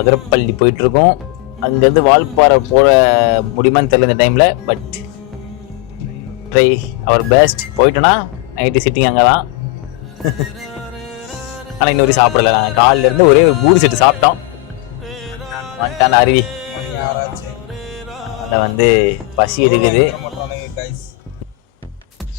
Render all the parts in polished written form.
அதிரப்பள்ளி போயிட்டுருக்கோம். அங்கேருந்து வால்பாறை போக முடியுமான்னு தெரியல இந்த டைமில். But try our best. போயிட்டோன்னா நைட்டு சிட்டிங் அங்கே தான். ஆனால் இன்னொரு சாப்பிடல. நாங்கள் காலிலேருந்து ஒரே ஒரு பூரி செட்டு சாப்பிட்டோம். வந்துட்டான் அருவி. அதில் வந்து பசி எடுக்குது.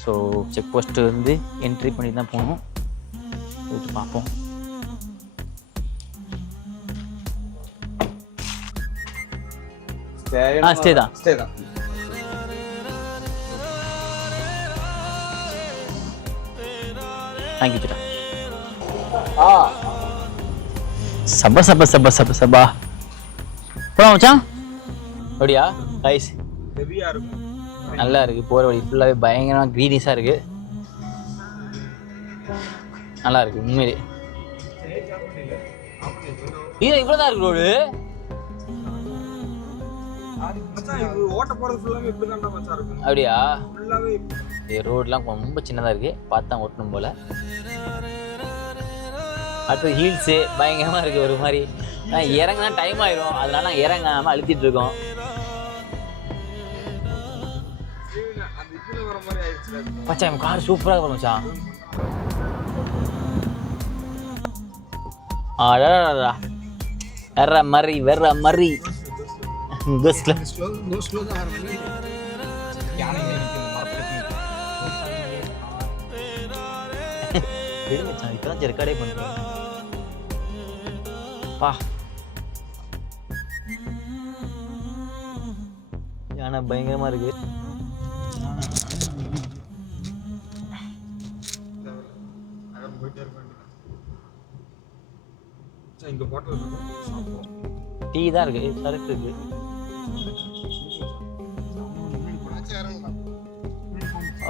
ஸோ செக் போஸ்ட்டு வந்து என்ட்ரி பண்ணி தான் போகணும். போயிட்டு பார்ப்போம். ஸ்டே தான். தேங்க்யூ சிட்டா. சபா சபா சபா சபா சபா போலாம் மச்சான். அப்படியா கைஸ்? ஹெவியா இருக்கும். நல்லா இருக்கு. போற வழி ஃபுல்லாவே பயங்கரமா கிரீனிஷா இருக்கு. நல்லா இருக்கு உண்மையிலே. இது இவ்வளவுதான் இருக்கு ரோடு. அப்படியா? ரோடுலாம் ரொம்ப சின்னதாக இருக்கு. பார்த்தா ஓட்டணும் போல. அடுத்து ஹீல்ஸு பயங்கரமாக இருக்குது. ஒரு மாதிரி இறங்கினா டைம் ஆயிடும். அதனால நாங்கள் இறங்காமல் அழுத்திட்டு இருக்கோம். மச்சான் என் கார் சூப்பராக இருக்கும் மச்சான். வேற மாதிரி வேற மாதிரி இப்பதான் ரெக்கார்டே பண்றேன். யானை பயங்கரமா இருக்கு. டீ தான் இருக்கு, சரக்கு இருக்கு.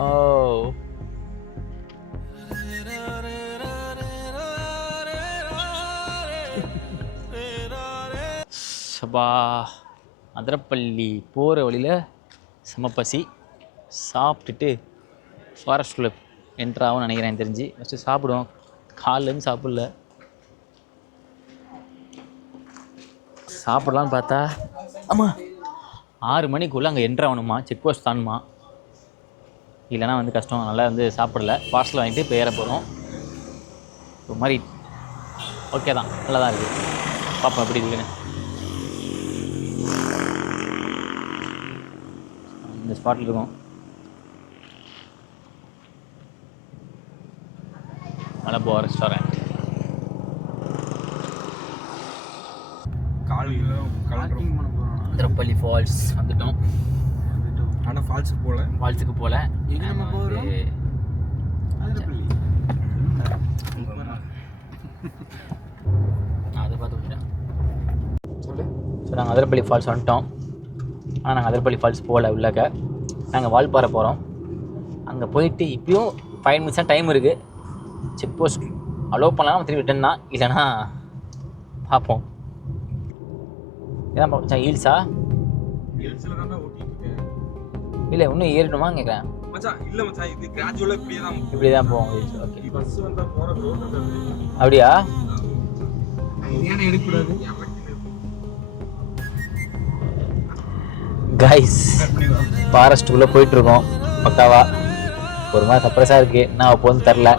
ஓ சபா. அதிரப்பள்ளி போகிற வழியில் செமப்பசி. சாப்பிட்டுட்டு ஃபாரஸ்ட்குள்ளே என்ட்ராகவும் நினைக்கிறேன் தெரிஞ்சு. ஃபஸ்ட்டு சாப்பிடுவோம். காலையிலேருந்து சாப்பிடல. சாப்பிடலான்னு பார்த்தா ஆமாம் 6 மணிக்குள்ளே அங்கே என்ட்ராகணுமா, செக் போஸ்ட் தானுமா. இல்லைனா வந்து கஷ்டம். நல்லா வந்து சாப்பிடல. பார்சல் வாங்கிட்டு இப்போ ஏற போகிறோம். ஒரு மாதிரி ஓகே தான், நல்லா தான் இருக்குது. பார்ப்போம் எப்படி இருக்குன்னு. இந்த ஸ்பாட்டில் இருக்கும். மலபோ ரெஸ்டாரண்ட். அதிரப்பள்ளி ஃபால்ஸ் வந்துட்டோம். ஆனால் ஃபால்ஸுக்கு போகல. அதை பார்த்து விட்டேன். ஸோ நாங்கள் அதிரப்பள்ளி ஃபால்ஸ் வந்துட்டோம். ஆனால் நாங்கள் அதிரப்பள்ளி ஃபால்ஸ் போகல. உள்ளக்க நாங்கள் வால்பாறை போகிறோம். அங்கே போயிட்டு இப்பயும் 5 minutes தான் டைம் இருக்குது. செக் போஸ்ட் அலோவ் பண்ணலாம், திரும்பி ரிட்டன் தான். இல்லைன்னா பார்ப்போம். இதான் பார்ப்போம். ஹீல்ஸா இல்லை இன்னும் ஏறிடுமா கேட்குறேன். இப்படி தான் போவோம். ஓகே அப்படியா? கைஸ் ஃபாரஸ்ட்டுக்குள்ளே போயிட்டுருக்கோம். பக்காவா ஒரு மாதிரி சர்ப்ரைஸாக இருக்குது. நான் அப்போ வந்து தரல.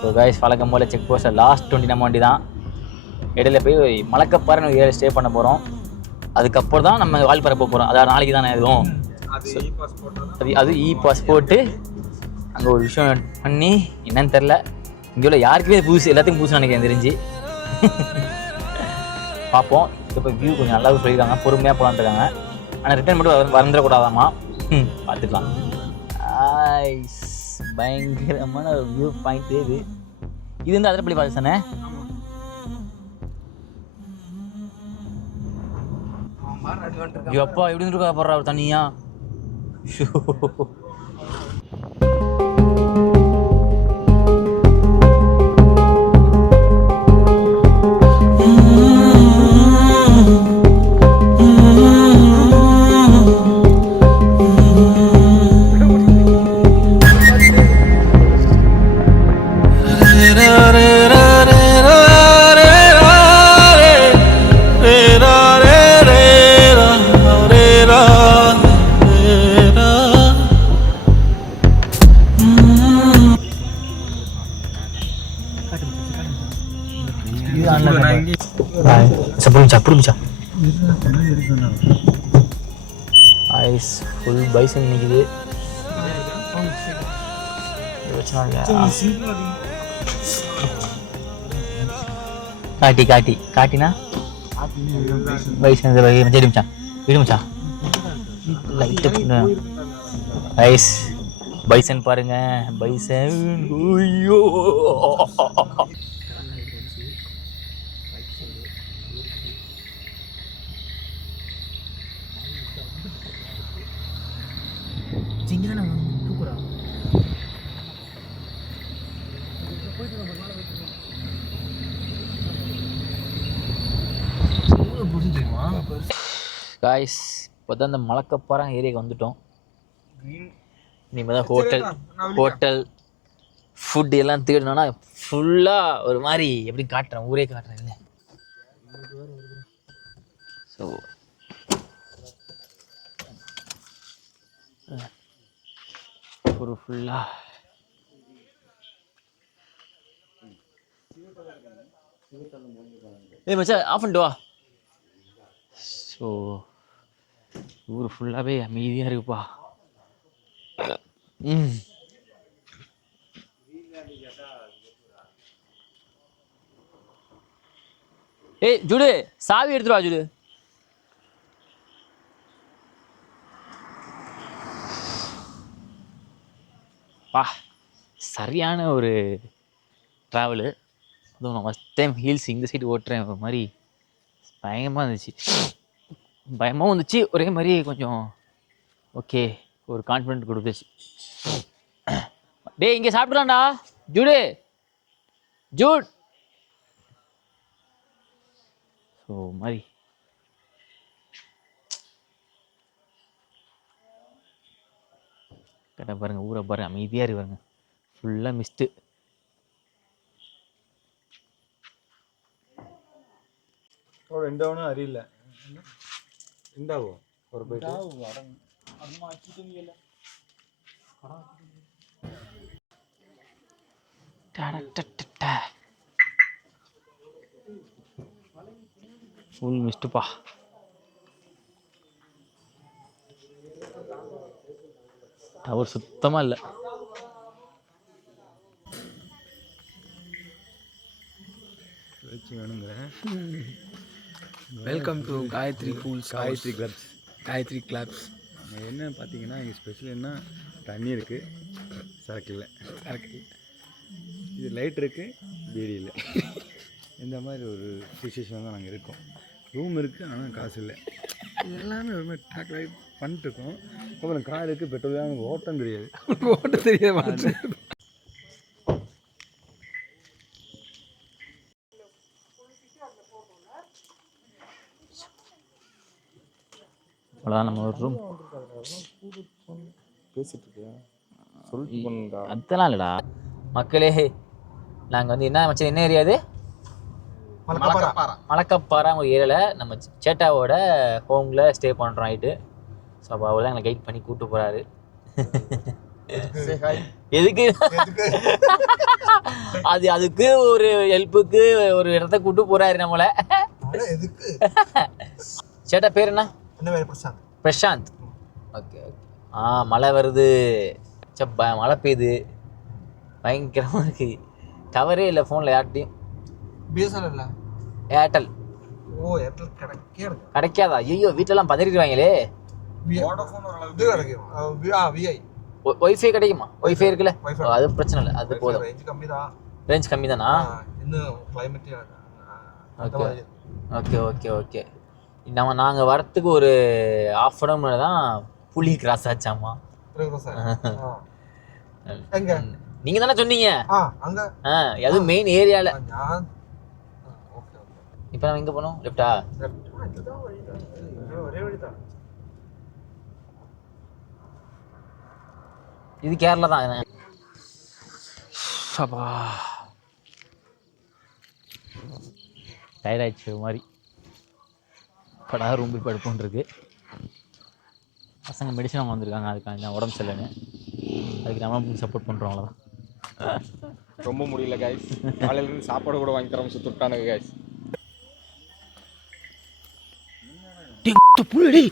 ஸோ கைஸ் வழக்கம் போல் செக் போஸ்ட்டில் லாஸ்ட் 20 நம்ம வண்டி தான். இடையில போய் மலக்கப்பாறைன்னு ஒரு ஏரியா ஸ்டே பண்ண போகிறோம். அதுக்கப்புறம் தான் நம்ம வால்பாறை போக போகிறோம். அதாவது நாளைக்கு தானே எதுவும். அது பாஸ்போர்ட்டு. அங்கே ஒரு விஷயம் பண்ணி என்னன்னு தெரில. இங்கே உள்ள யாருக்குமே புதுசு, எல்லாத்துக்கும் புதுசு நினைக்கிறேன் தெரிஞ்சு. பார்ப்போம். இப்போ வியூ கொஞ்சம் நல்லாவே சொல்லியிருக்காங்க. பொறுமையாக போகலான்னு இருக்காங்க. ஆனால் ரிட்டர்ன் மட்டும் வந்துடக்கூடாதாம்மா. பார்த்துக்கலாம். பயங்கரமான ஒரு வியூ பாயிண்ட் இது. இது வந்து அதிரப்பள்ளி ஃபால்ஸ் தானே? எப்பா எப்படி இருக்கா போடுறா ஒரு தனியா. புரிஞ்சா ஐஸ் ஃபுல் பைசன் நிற்குது. காட்டினா பைசன் சரி மச்சான் விடு மச்சான். லைட்டு ஐஸ் பைசன் பாருங்க பைசன். ஐயோ காய்ஸ் இப்போ தான் இந்த மலக்கப்பாறை ஏரியாவுக்கு வந்துட்டோம். இனிமேல் தான் ஹோட்டல் ஃபுட் எல்லாம் தேடணும்னா ஃபுல்லாக ஒரு மாதிரி எப்படி காட்டுறேன் ஊரே காட்டுறேன் இல்லை. ஸோ ஒரு ஃபுல்லாக மச்சான் ஆஃப் பண்ணிட்டு வா. ஸோ ஊர் ஃபுல்லாகவே அமைதியாக இருக்குப்பா. ஏய் ஜுடு சாவி எடுத்துட்டு வா ஜுடு. பா சரியான ஒரு ட்ராவலு. அதுவும் நான் ஃபஸ்ட் டைம் ஹீல்ஸ் இந்த சைடு ஓட்டுறேன். ஒரு மாதிரி பயமாக இருந்துச்சு. பயமாகவும் இருந்துச்சு ஒரே மாதிரி கொஞ்சம் ஓகே ஒரு கான்ஃபிடென்ட் கொடுத்துச்சு. டே இங்கே சாப்பிடலாம்டா ஜூட். ஸோ மாதிரி கடை பாருங்கள் ஊரை பாருங்கள் அமைதியாக இருக்குவாங்க ஃபுல்லாக மிஸ்ட்டு. ரெண்டாவும் அறியல ஒரு ஃபுல் மிஸ்ட்டுப்பா. டவர் சுத்தமாக இல்லை. Welcome to Gayathri pools, Gayathri clubs. என்ன பார்த்தீங்கன்னா இங்கே ஸ்பெஷல் என்ன தண்ணி இருக்குது, சரக்கு இல்லை. இது லைட் இருக்குது, பீடி இல்லை. இந்த மாதிரி ஒரு சுச்சுவேஷன் தான் நாங்கள் இருக்கோம். ரூம் இருக்குது ஆனால் காசு இல்லை. இது எல்லாமே ஒரு மாதிரி டாக் லைஃப் பண்ணிட்டுருக்கோம். அப்புறம் கார் இருக்குது, பெட்ரோல் தான், ஓட்டம் தெரியாது. அவ்வளோதான் நம்ம ஒரு ரூம் பேசிட்டு இருக்கியா சொல்லிட்டு அதெல்லாம் இல்லைடா மக்களே. நாங்கள் வந்து என்ன மச்சான் என்ன ஏரியா அது மலக்கப்பாறை ஒரு ஏரியாவில் நம்ம சேட்டாவோட ஹோமில் ஸ்டே பண்ணுறோம் நைட்டு. ஸோ அப்போ அவர் தான் எங்களை கைட் பண்ணி கூப்பிட்டு போகிறாரு. எதுக்கு அதுக்கு ஒரு ஹெல்ப்புக்கு ஒரு இடத்த கூப்பிட்டு போகிறாரு நம்மளை. சேட்டா பேர் என்ன? பிரசாந்த். Okay okay. மழை வருது, மழை பெய்யுது, பயங்கரமாக இருக்குது. டவரே இல்லை ஃபோனில் யார்ட்டையும். BSNL Airtel. ஓ ஏர்டெல் கிடைக்காதா? ஐயோ வீட்டிலலாம் பதறிடுவாங்களே. ஒய்ஃபை கிடைக்குமா? ஒய்ஃபை இருக்குல்ல, அது பிரச்சனை இல்லை, அது போதும். ரேஞ்ச் கம்மி தானா? Okay okay okay okay. நாங்கள் வரத்துக்கு ஒரு ½ hour முன்னாடி தான் புலி கிராஸ் ஆச்சாமா. நீங்கள் தானே சொன்னீங்க அது மெயின் ஏரியாவில். இப்போ நம்ம எங்கே போனோம்? லெஃப்டா? இது கேரளா தான். டயர்டாயிடுச்சு ஒரு மாதிரி. படா ரூம் போய் படுப்போன் இருக்கு. பசங்க மெடிசன் அவங்க வந்திருக்காங்க, அதுக்காக உடம்பு சரியில்லைன்னு. அதுக்கு நம்ம சப்போர்ட் பண்ணுறோம், அவ்வளோதான். ரொம்ப முடியல கைஸ். காலையிலேருந்து சாப்பாடு கூட வாங்கி தரோம், சுத்துட்டானுங்க கைஸ். புள்ளடி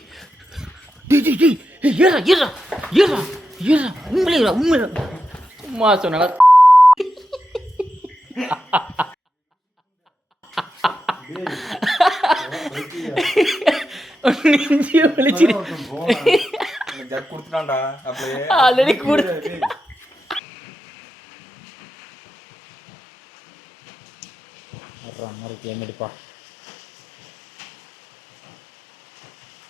ஏறா ஏறா ஏறா ஏறா உண்மையில உண்மையில உம்மா சொன்னா நெஞ்சு வலிச்சிரு கொடுத்துட்டான்டா அப்படியே ஆல்ரெடி கூட கிளம்பிடுப்பா.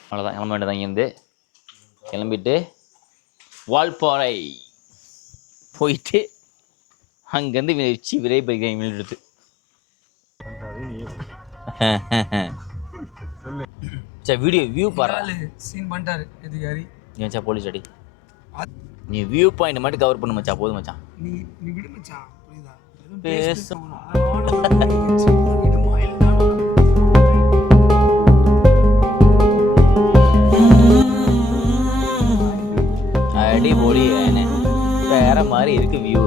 அவ்வளோதான், கிளம்ப வேண்டியதான். இங்கேருந்து கிளம்பிட்டு வால்பாறை போயிட்டு அங்கேருந்து வச்சு விரைபறிக்கிறேன் எடுத்து. சரி வீடியோ வியூ பாரு. சீன் பண்ணிட்டாரு எதுக்காரி மச்சா போலீஸ் அடி. நீ வியூ பாயிண்ட் மட்டும் கவர் பண்ணு மச்சா, போதும் மச்சான். நீ நீ விடு மச்சான், புரியுதா? பேச அடி போலி வேற மாதிரி இருக்கு வியூ.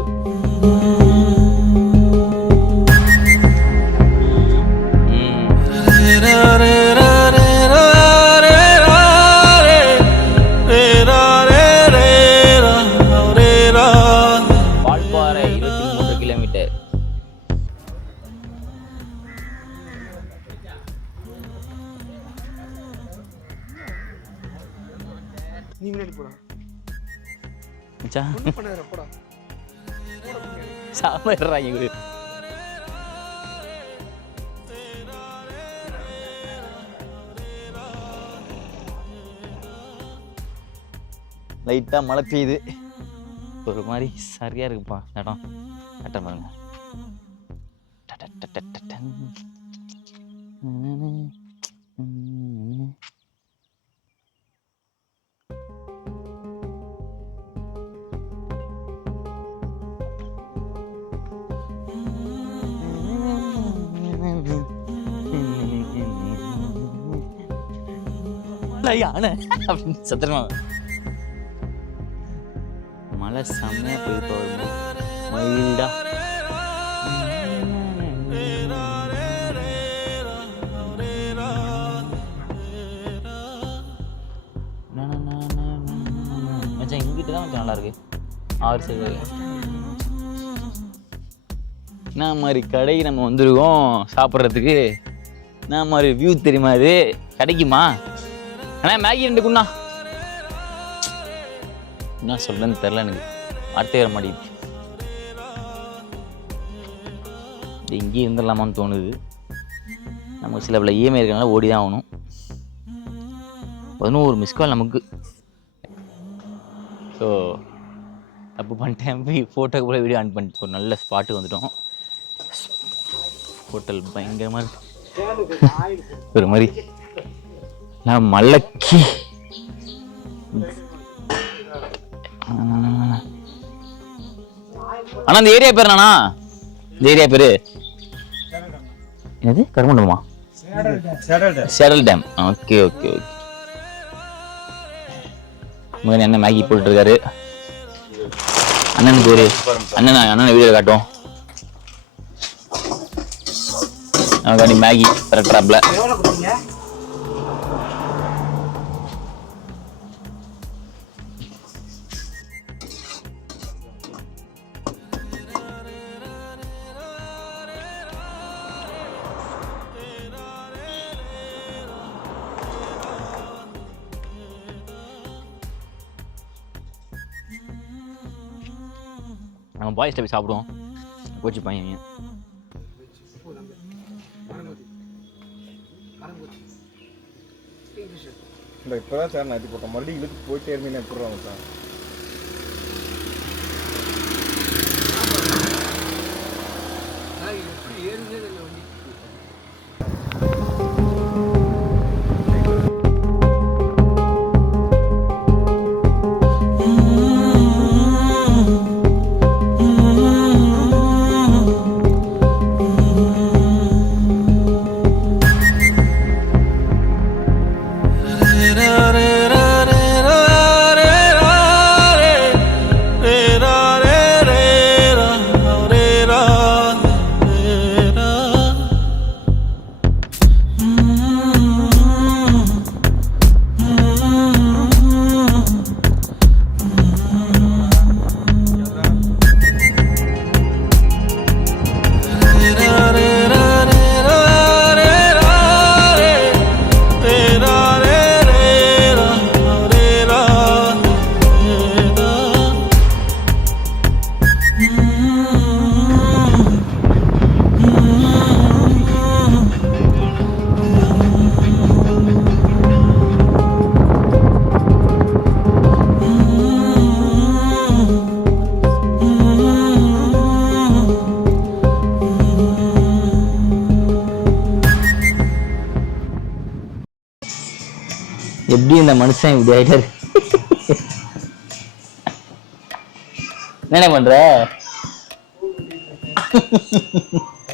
வால்பாறை 23 கிலோமீட்டர். நீ முன்னாடி போடா மச்சான் பண்ணாத போடா சாமறாங்க குரு. லைட்டாக மழை பெய்யுது, ஒரு மாதிரி சரியாக இருக்குப்பா இடம். கட்ட பாருங்க. யானை அப்படின்னு சத்திரமா மழை செம்மையா போயிட்டு மயில்டா. மச்சான் இங்கிட்டு தான் கொஞ்சம் நல்லா இருக்கு. 6 சைடு என்ன மாதிரி கடைக்கு நம்ம வந்துருக்கோம் சாப்பிட்றதுக்கு. என்ன மாதிரி வியூ தெரியுமா? இது கிடைக்குமா? அண்ணா மேகி 2 குண்ணா. என்ன சொல்றேன்னு தெரில, எனக்கு வார்த்தை வர மாட்டேங்குது. இங்கேயே இருந்துடலாமான்னு தோணுது. நமக்கு சில பல இஎம்ஐ இருக்கனால ஓடி தான் ஆகணும். 11 மிஸ்கால் நமக்கு. ஸோ தப்பு பண்ணிட்டேன், ஃபோட்டோக்கு போல வீடியோ ஆன் பண்ணிட்டு ஒரு நல்ல ஸ்பாட்டுக்கு வந்துட்டோம். ஹோட்டல் பயங்கரமாக இருக்கு, ஒரு மாதிரி நான் மல்லக்கி. அண்ணா இந்த ஏரியா பேர் என்னண்ணா? இந்த ஏரியா பேரு என்னது? கருமண்டமா? Saddle dam. Okay okay okay. மகன் என்ன மேகி போட்டு இருக்காரு. அண்ணன் பேரு அண்ணன் வீடியோ காட்டும். நமக்கு மேகி பரட்டுறாப்ல. நம்ம பாய்ஸ்ட்ட போய் சாப்பிடுவோம். கோச்சி பையன் இப்போதான் சார் நான் போட்டேன். மறுபடியும் இழுத்து போயிட்டே இருந்தீங்க எப்படிறாங்க சார்? எப்படி ஏறுனே இல்லை வண்டி. எப்படி இந்த மனுஷன் இப்படி ஆயிட்டாரு? என்ன பண்ற?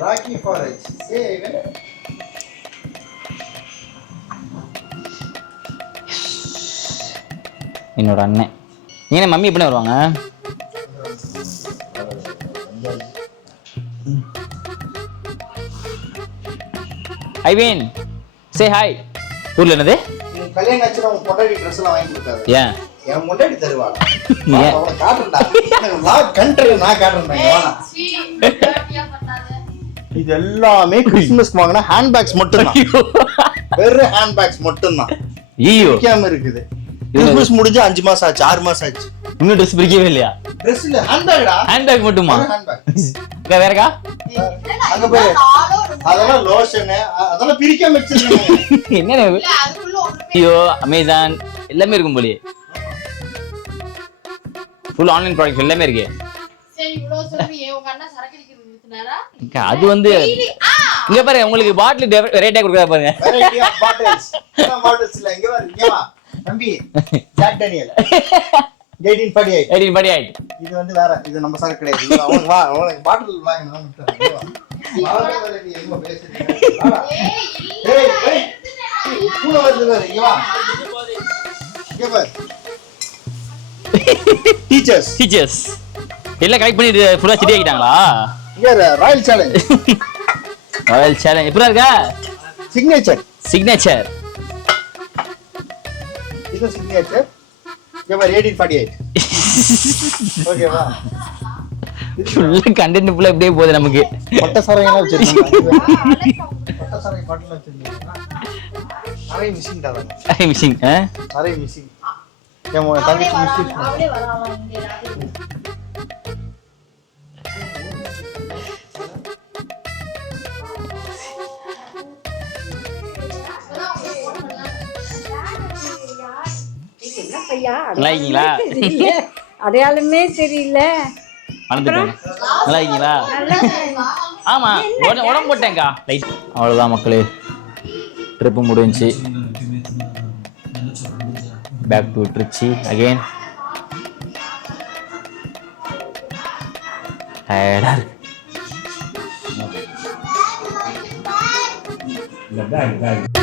ராக்கி ஃபாரஸ்ட் என்னோட அண்ணன். நீங்க மம்மி எப்படி வருவாங்க? ஐவின் சே ஹாய். ஊர்ல என்னது? கல்யாணம் ஆச்சுன்னா உன் பொண்டாட்டி ட்ரெஸ் எல்லாம் வாங்கி கொடுத்தாரு. ஏன் என் முன்னாடி தருவாங்க. ஏன்? அவளை காட்டுறா. நான் கண்ட்ரில நான் காட்டுறேன். இது எல்லாமே கிறிஸ்மஸ்க்கு வாங்கின ஹேண்ட்பேக்ஸ் மட்டும்தான். வெறும் ஹேண்ட்பேக்ஸ் மட்டும்தான். ஐயோ விற்காம இருக்குது. கிறிஸ்மஸ் முடிஞ்சு 5 மாசம் ஆச்சு, 6 மாசம் ஆச்சு. இன்னும் ட்ரெஸ் பிரிக்கவே இல்லையா? ட்ரெஸ் இல்ல, ஹேண்ட்பேக்டா. ஹேண்ட்பேக் மட்டுமா? ஹேண்ட்பேக் வேறக்கா? அங்க பாரு, அதெல்லாம் லோஷன், அதெல்லாம் பிரிக்காம வச்சிருக்காங்க. என்ன? ஐயோ அமேசான் எல்லாமே இருக்கும் போலயே. ஃபுல் ஆன்லைன் ப்ராடக்ட்ஸ் எல்லாமே இருக்கு. அது வந்து இங்க பாரு, உங்களுக்கு பாட்டில் ரேட்டா கொடுக்குறா பாருங்க. Variety of bottles. பாட்டில்ஸ் இல்ல, இங்க பாரு, இங்க வா தம்பி. Jack Daniel 1848. இது வந்து வேற, இது நம்ம சரக்கு கிடையாது. இது அவனுக்கு வா, அவனுக்கு பாட்டில் வாங்கணும். வாடகை நீ எங்க பேசுறீங்க? வாடா. ஏய் ஏய், கூட வருது பாரு, இங்க வா. இங்க பாரு. டீச்சர்ஸ் எல்லாம் கலெக்ட் பண்ணி ஃபுல்லா சிட்டி ஆக்கிட்டாங்களா? இங்க ராயல் சேலஞ்ச். ராயல் சேலஞ்ச் எப்பரா இருக்கா? சிக்னேச்சர் இது சிக்னேச்சர். இங்க பாரு 1848. ஓகேவா? ஃபுல்லா கண்டென்ட் ஃபுல்லா இப்படியே போகுது நமக்கு. பட்ட சரையெல்லாம் வச்சிருக்காங்க. பட்ட சரை பாட்டில் வச்சிருக்காங்க. நிறைய மிஷின் தாங்க. மிஷின் நிறைய மிஷின். ஏமா தங்கச்சி மிஷின். நல்லா இருக்கீங்களா? அடையாளமே தெரியல. நல்லா இருக்கீங்களா? ஆமா, உடம்பு போட்டேங்க்கா. அவ்வளோதான் மக்களே, ட்ரிப்பு முடிஞ்சு. Back to Trichy again. டயர்டா இருக்கு.